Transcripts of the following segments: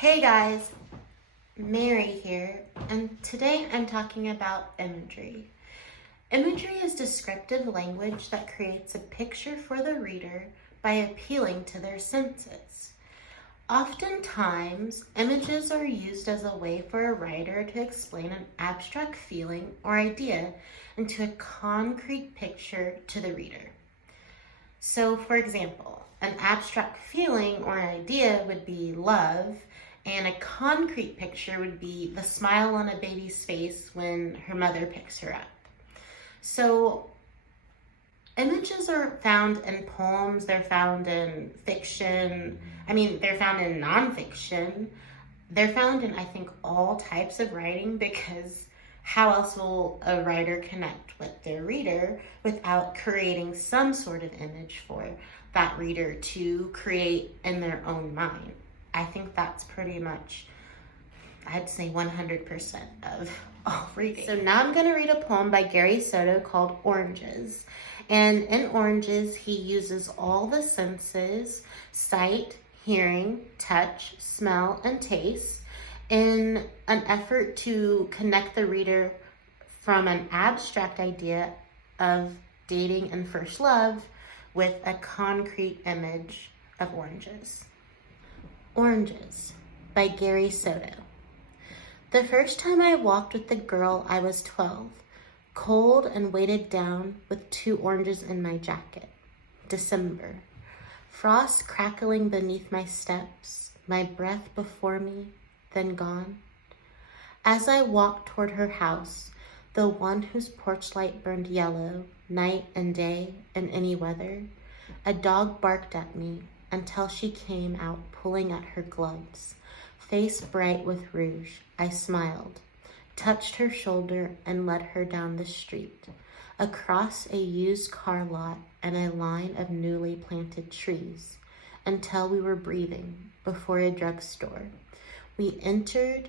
Hey guys, Mary here, and today I'm talking about imagery. Imagery is descriptive language that creates a picture for the reader by appealing to their senses. Oftentimes, images are used as a way for a writer to explain an abstract feeling or idea into a concrete picture to the reader. So, for example, an abstract feeling or idea would be love, and a concrete picture would be the smile on a baby's face when her mother picks her up. So, images are found in poems, they're found in fiction, they're found in nonfiction. They're found in, I think, all types of writing, because how else will a writer connect with their reader without creating some sort of image for that reader to create in their own mind? I think that's pretty much, I'd say 100% of all reading. So now I'm going to read a poem by Gary Soto called Oranges. And in Oranges, he uses all the senses, sight, hearing, touch, smell, and taste, in an effort to connect the reader from an abstract idea of dating and first love with a concrete image of oranges. Oranges by Gary Soto. The first time I walked with the girl, I was 12, cold and weighted down with 2 oranges in my jacket. December. Frost crackling beneath my steps, my breath before me, then gone. As I walked toward her house, the one whose porch light burned yellow, night and day, in any weather, a dog barked at me until she came out pulling at her gloves. Face bright with rouge, I smiled, touched her shoulder and led her down the street, across a used car lot and a line of newly planted trees, until we were breathing before a drugstore. We entered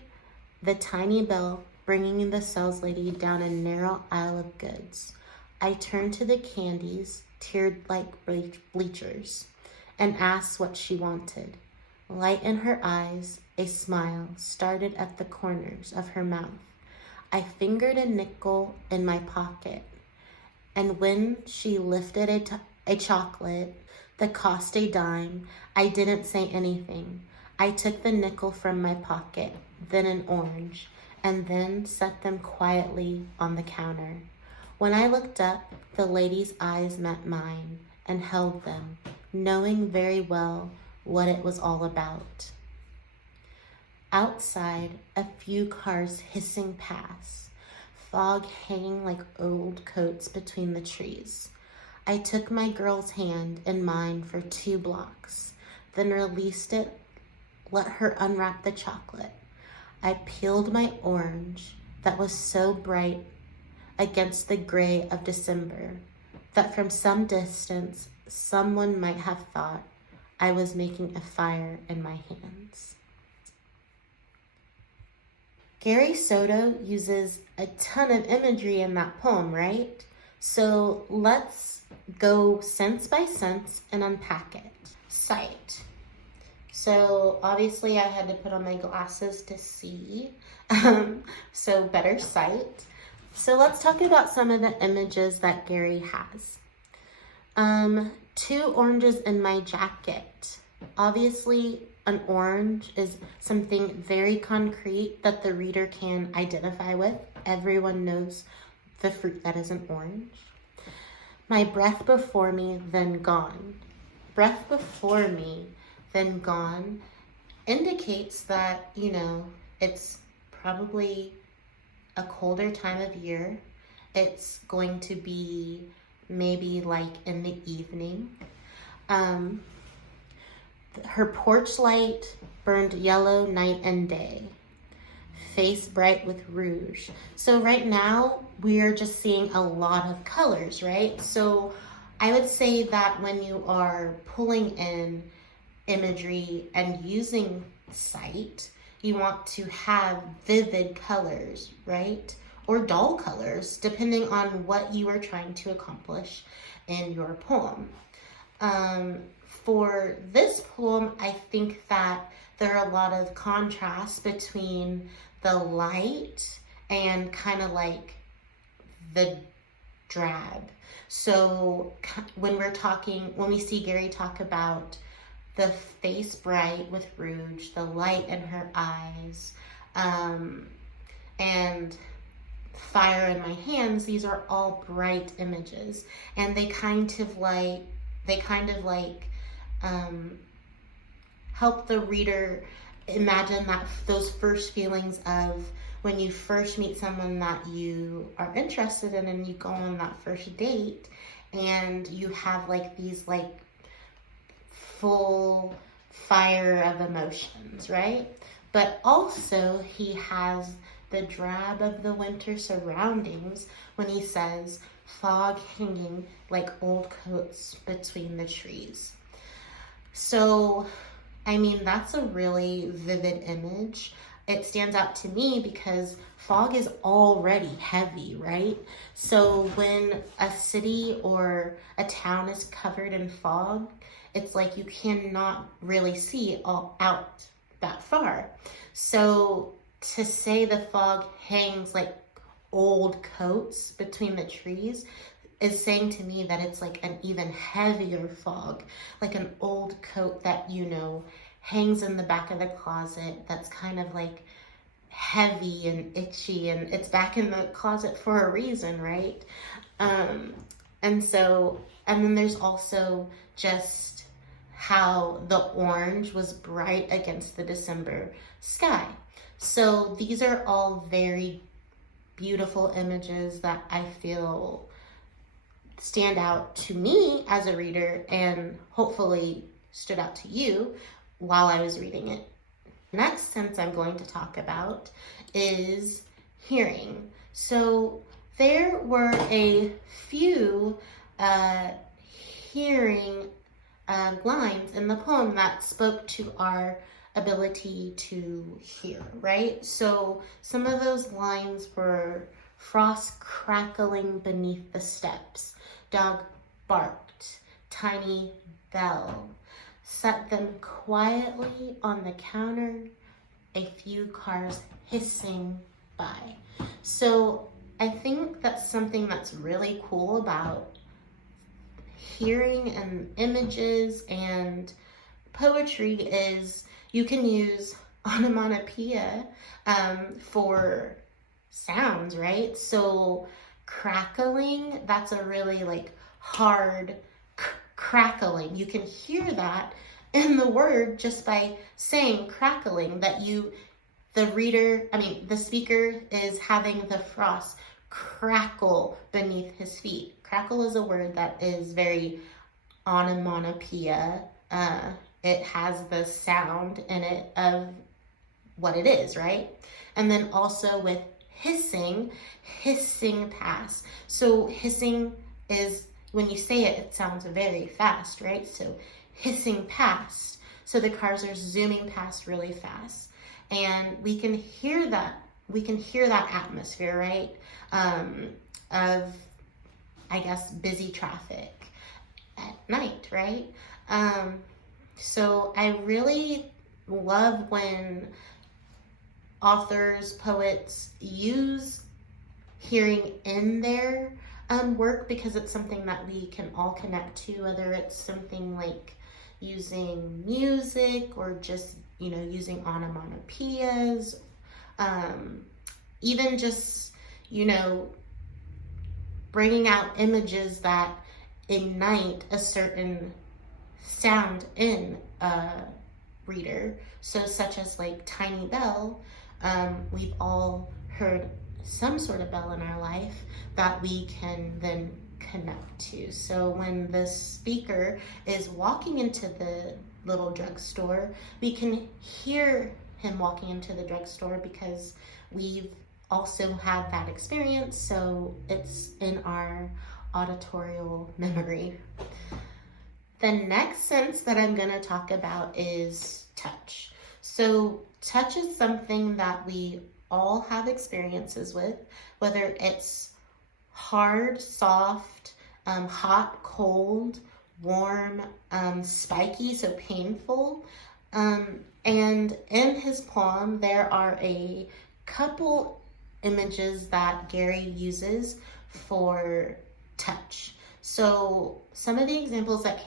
the tiny bell, bringing the sales lady down a narrow aisle of goods. I turned to the candies, tiered like bleachers, and asked what she wanted. Light in her eyes, a smile started at the corners of her mouth. I fingered a nickel in my pocket, and when she lifted a chocolate that cost a dime, I didn't say anything. I took the nickel from my pocket, then an orange, and then set them quietly on the counter. When I looked up, the lady's eyes met mine and held them, knowing very well what it was all about. Outside, a few cars hissing past, fog hanging like old coats between the trees. I took my girl's hand in mine for 2 blocks, then released it, let her unwrap the chocolate. I peeled my orange that was so bright against the gray of December that from some distance, someone might have thought I was making a fire in my hands. Gary Soto uses a ton of imagery in that poem, right? So let's go sense by sense and unpack it. Sight. So obviously I had to put on my glasses to see, so better sight. So let's talk about some of the images that Gary has. 2 oranges in my jacket. Obviously, an orange is something very concrete that the reader can identify with. Everyone knows the fruit that is an orange. My breath before me, then gone. Breath before me, then gone indicates that, it's probably a colder time of year. It's going to be maybe like in the evening. Her porch light burned yellow night and day. Face bright with rouge. So right now we are just seeing a lot of colors, right? So I would say that when you are pulling in imagery and using sight, you want to have vivid colors, right? Or dull colors, depending on what you are trying to accomplish in your poem. For this poem, I think that there are a lot of contrasts between the light and kind of like the drab. So when we see Gary talk about the face bright with rouge, the light in her eyes, and fire in my hands, these are all bright images, and they kind of like help the reader imagine those first feelings of when you first meet someone that you are interested in, and you go on that first date, and you have like these like full fire of emotions, right? But also he has the drab of the winter surroundings when he says fog hanging like old coats between the trees. So, I mean, that's a really vivid image. It stands out to me because fog is already heavy, right? So when a city or a town is covered in fog, it's like you cannot really see all out that far. So to say the fog hangs like old coats between the trees is saying to me that it's like an even heavier fog, like an old coat that, you know, hangs in the back of the closet, that's kind of like heavy and itchy, and it's back in the closet for a reason, right? And then there's also just how the orange was bright against the December sky. So these are all very beautiful images that I feel stand out to me as a reader, and hopefully stood out to you while I was reading it. Next sense I'm going to talk about is hearing. So there were a few hearing lines in the poem that spoke to our ability to hear, right? So some of those lines were frost crackling beneath the steps, dog barked, tiny bell, set them quietly on the counter, a few cars hissing by. So I think that's something that's really cool about hearing and images and poetry is you can use onomatopoeia for sounds, right? So crackling, that's a really like hard crackling. You can hear that in the word just by saying crackling, that the speaker is having the frost crackle beneath his feet. Crackle is a word that is very onomatopoeia. It has the sound in it of what it is, right? And then also with hissing pass. So hissing is, when you say it, it sounds very fast, right? So hissing past. So the cars are zooming past really fast. And we can hear that. We can hear that atmosphere, right? Of, I guess, busy traffic at night, right? So I really love when authors, poets use hearing in their work, because it's something that we can all connect to, whether it's something like using music or just, using onomatopoeias, even just, bringing out images that ignite a certain sound in a reader. So such as like tiny bell, we've all heard some sort of bell in our life that we can then connect to. So when the speaker is walking into the little drugstore, we can hear him walking into the drugstore because we've also had that experience, so it's in our auditorial memory. The next sense that I'm going to talk about is touch. So touch is something that we all have experiences with, whether it's hard, soft, hot, cold, warm, spiky, so painful. And in his poem, there are a couple images that Gary uses for touch. So some of the examples that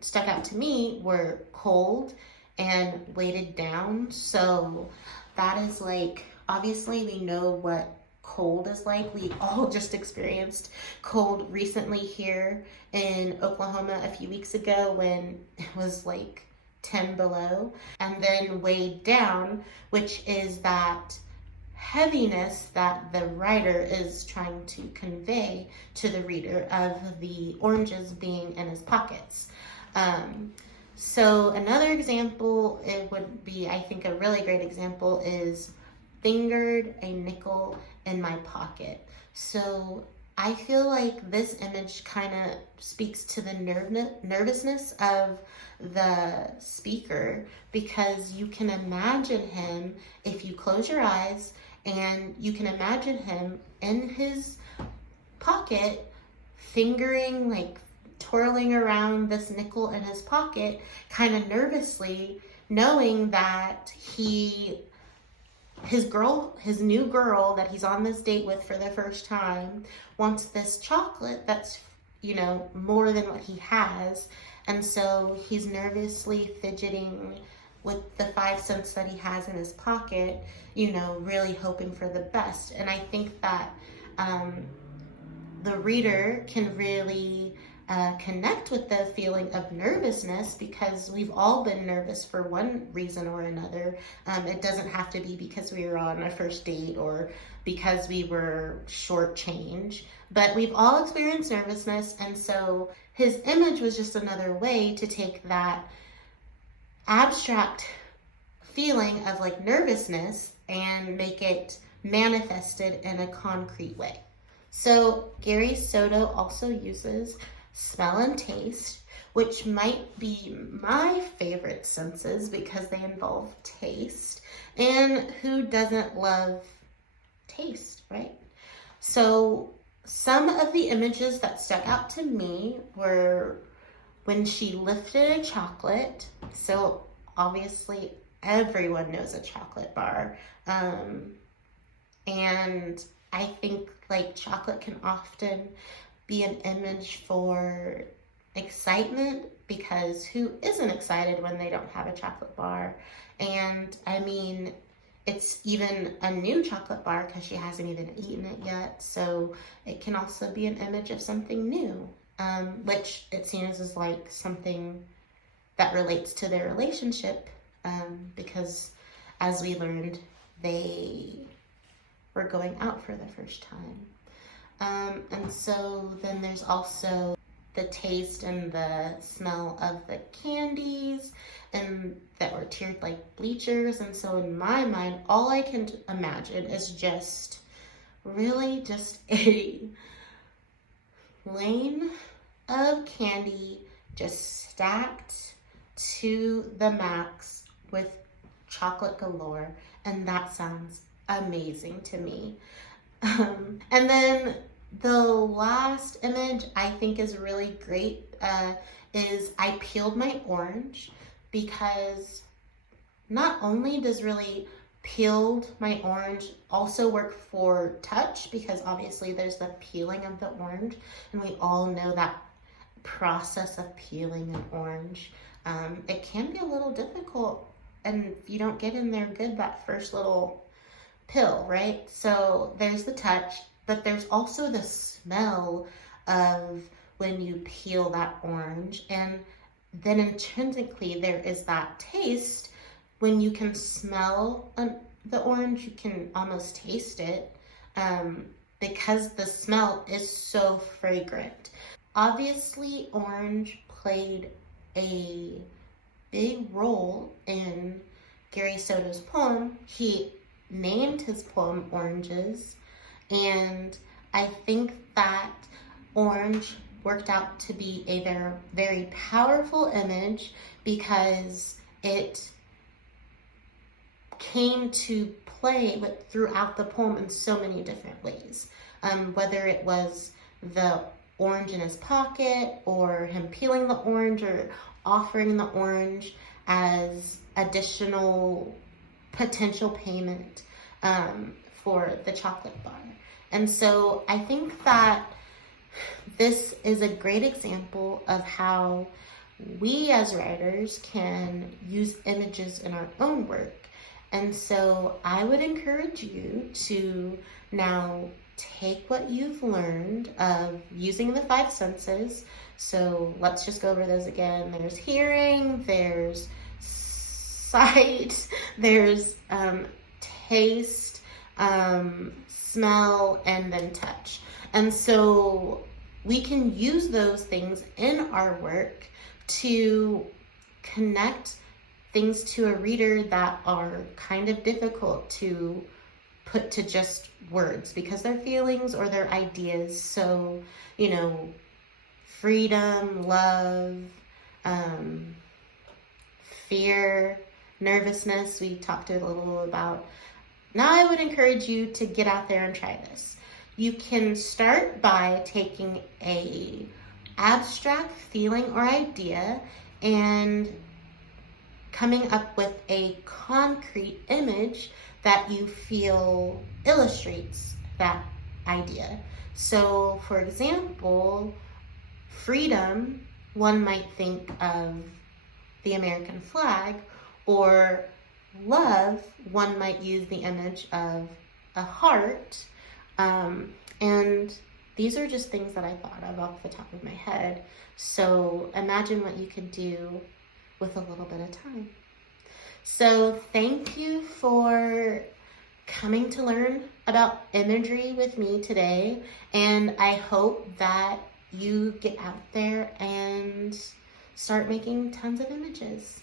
stuck out to me were cold and weighted down. So that is like, obviously we know what cold is like. We all just experienced cold recently here in Oklahoma a few weeks ago when it was like 10 below. And then weighed down, which is that heaviness that the writer is trying to convey to the reader of the oranges being in his pockets. So another example, it would be, I think a really great example is fingered a nickel in my pocket. So I feel like this image kind of speaks to the nervousness of the speaker, because you can imagine him, if you close your eyes, and you can imagine him in his pocket, fingering, like twirling around this nickel in his pocket, kind of nervously, knowing that his new girl that he's on this date with for the first time wants this chocolate that's, more than what he has. And so he's nervously fidgeting with the 5 cents that he has in his pocket, really hoping for the best. And I think that the reader can really connect with the feeling of nervousness, because we've all been nervous for one reason or another. It doesn't have to be because we were on a first date or because we were shortchanged, but we've all experienced nervousness. And so his image was just another way to take that abstract feeling of like nervousness and make it manifested in a concrete way. So Gary Soto also uses smell and taste, which might be my favorite senses because they involve taste. And who doesn't love taste, right? So some of the images that stuck out to me were when she lifted a chocolate. So obviously everyone knows a chocolate bar. And I think like chocolate can often be an image for excitement, because who isn't excited when they don't have a chocolate bar? And I mean, it's even a new chocolate bar because she hasn't even eaten it yet. So it can also be an image of something new, which it seems is like something that relates to their relationship, because as we learned, they were going out for the first time. And so then there's also the taste and the smell of the candies, and that were tiered like bleachers. And so in my mind, all I can imagine is just really just a lane of candy just stacked to the max with chocolate galore. And that sounds amazing to me. And then the last image I think is really great, is I peeled my orange, because not only does really peeled my orange also work for touch, because obviously there's the peeling of the orange, and we all know that process of peeling an orange. It can be a little difficult, and if you don't get in there good that first little peel, right? So there's the touch, but there's also the smell of when you peel that orange. And then intrinsically there is that taste. When you can smell the orange, you can almost taste it, because the smell is so fragrant. Obviously, orange played a big role in Gary Soto's poem. He named his poem Oranges, and I think that orange worked out to be a very, very powerful image, because it came to play throughout the poem in so many different ways. Whether it was the orange in his pocket, or him peeling the orange, or offering the orange, as additional potential payment for the chocolate bar. And so I think that this is a great example of how we as writers can use images in our own work. And so I would encourage you to now take what you've learned of using the five senses. So let's just go over those again. There's hearing, there's sight, there's taste, smell, and then touch. And so we can use those things in our work to connect things to a reader that are kind of difficult to put to just words because they're feelings or their ideas. So, freedom, love, fear, nervousness, we talked a little about. Now I would encourage you to get out there and try this. You can start by taking a abstract feeling or idea and coming up with a concrete image that you feel illustrates that idea. So, for example, freedom, one might think of the American flag, or love, one might use the image of a heart. And these are just things that I thought of off the top of my head. So imagine what you could do with a little bit of time. So thank you for coming to learn about imagery with me today. And I hope that you get out there and start making tons of images.